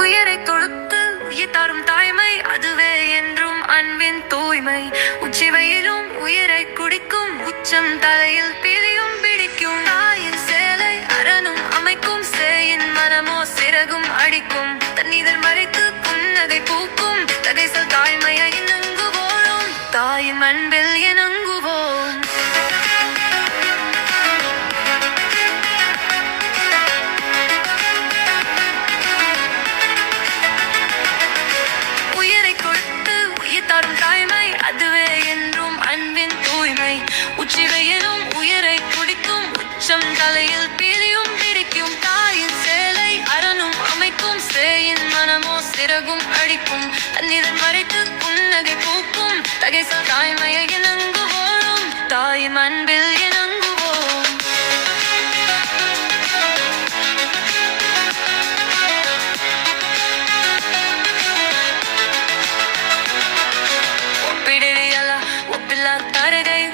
உயிரை கொடுத்து உயிர் தரும் தாய்மை, அதுவே என்றும் அன்பின் தூய்மை. உச்சி வெயிலும் உயிரை குடிக்கும், உச்சம் தலையில் பிரியும் பிடிக்கும். தாயின் சேலை அரணும் அமைக்கும், சேயின் மனமோ சிறகும் அடிக்கும். தன்னிதழ் மறைத்து புன்னகை பூக்கும், தகைசல் தாய்மையை இணங்குவோம், தாயின் அன்பில் இணங்குவோம். அதுவே என்றும் அன்பின் தூய்மை. உச்சி வெயிலும் உயிரை குடிக்கும், உச்சம் தலையில் பிரியும் பிடிக்கும். தாயின் சேலை அரணும் அமைக்கும், சேயின் மனமோ சிறகும் அடிக்கும். தன்னிதழ் மறைத்து புன்னகை பூக்கும், தகைசல் தாய்மையை இணங்குவோம், தாயின் அன்பில் இணங்குவோம்.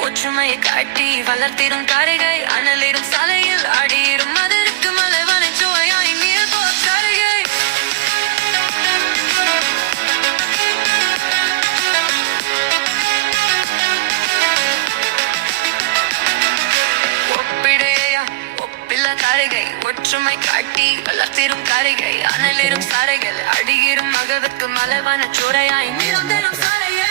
ஒற்றுமையை காட்டி வளர்த்திடும் காரிகை, அனலிடும் சாலையில் ஆடியிடும் மதருக்கு மலைவனை சுவையாய் நீர் போக்காரிகை. ஒப்பிடையா ஒப்பில்ல காரிகை, ஒற்றுமை காட்டி வளர்த்திடும் காரிகை, அனலிடும் சாலைகள் அடியிடும் மகவிற்கு மலைவன சுரையாய் நீர் தரும் சாலையை.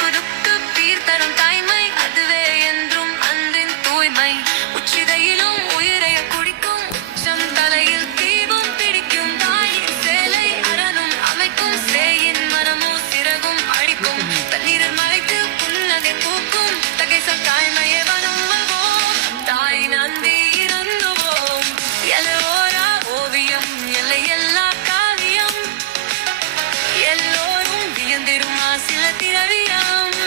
குதுக்கு பீர் தரும் தாய்மை, அதுவே என்றும் அன்பின் தூய்மை. உச்சிதையிலும் உயிரை குடிக்கும், உச்சம் தலையில் தீபம் பிடிக்கும். தாயின் சேலை அரணும் அமைக்கும், சேயின் மனமோ சிறகும் அடிக்கும். தண்ணீரில் மறைத்து புன்னகை பூக்கும், தகைசல் தாய்மையை வணங்குவோம், தாயின் அன்பை இறங்குவோம். எல்லோரா ஓவியம் எல்லை எல்லா காவியம், எல்லோரும் வியந்திரும் ஆசில திரவியம்.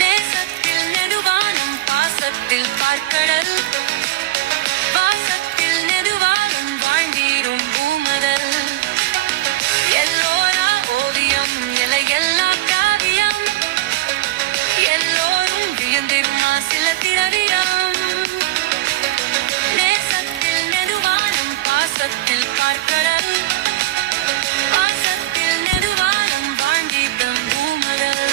நேசத்தில் நெடுவானம், பாசத்தில் பார்க்கடல், வாசத்தில் நெடுவானம் வாழ்ந்தீரும் பூமதல். எல்லோரா ஓவியம் எல்லை எல்லா காவியம், எல்லோரும் வியந்திரும் ஆசில திரவியம். நேசத்தில் நெடுவானம், பாசத்தில் பார்க்கடல், வாசத்தில் நெடுவானம் வாழ்ந்தீரும் பூமதல்.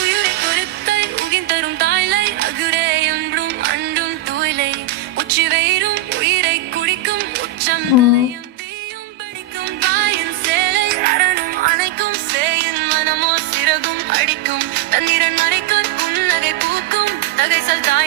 உயிரை கொடுத்தை உகிர்ந்தரும் தாய்லை, அகுரே என்றும் அன்றும் தூய்லை. உச்சி வெயிலும் உயிரை குடிக்கும், உச்சம் தலையும் தீயும் படிக்கும். தாயின் சேலை அரணும் அணைக்கும், சேயின் மனமோ சிறகும் அடிக்கும். தன்னிறன் மறைக்கும் புன்னகை பூக்கும், தகைசல் தாய்